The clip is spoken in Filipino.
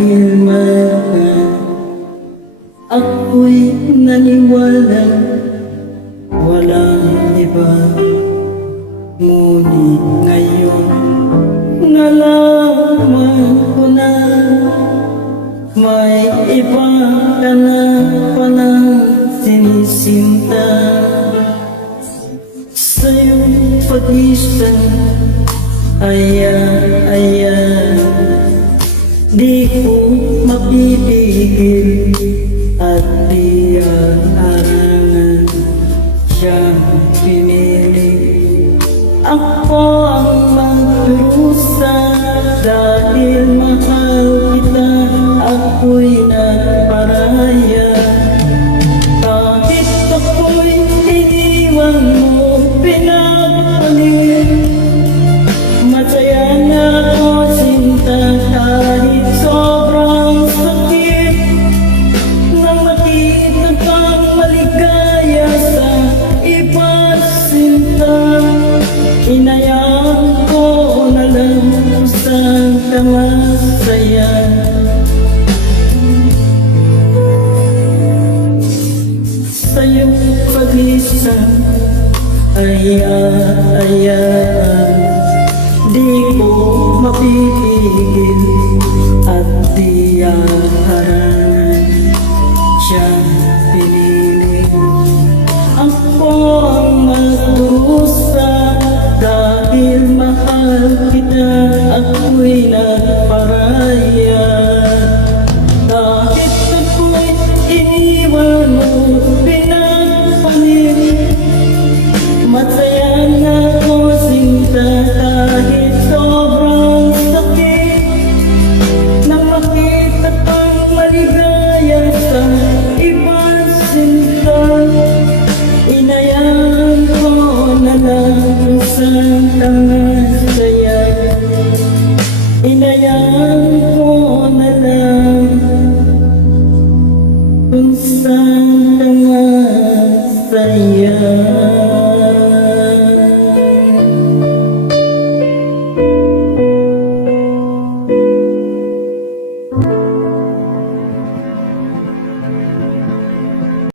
dahil mahal. Ako'y naniwala walang iba, ngunit ngayon nalaman ko na may iba ka na palang sinisinta. Sa'yong pag-isa di ko mapipigil at di aarangan siyang pinili. Ako ang magdurusa dahil mahal kita, ako'y nagparaya. Kahit ako'y iniwan mo, pinagpalit, masaya na ako sinta. Kahit sobrang sakit nang makita kang maligaya sa iba sinta, hinayaan ko na lang saan ka masaya. Sa'yong pag-isa di ko mapipigil at di aarangan siyang pinili. Ako ang magdurusa dahil mahal kita, ako'y nagparaya. Kahit ako'y iniwan mo, pinagpalit, masaya na ako sinta. Kahit sobrang sakit nang makita kang maligaya sa ibang sinta, inayaan ko na lang saan ka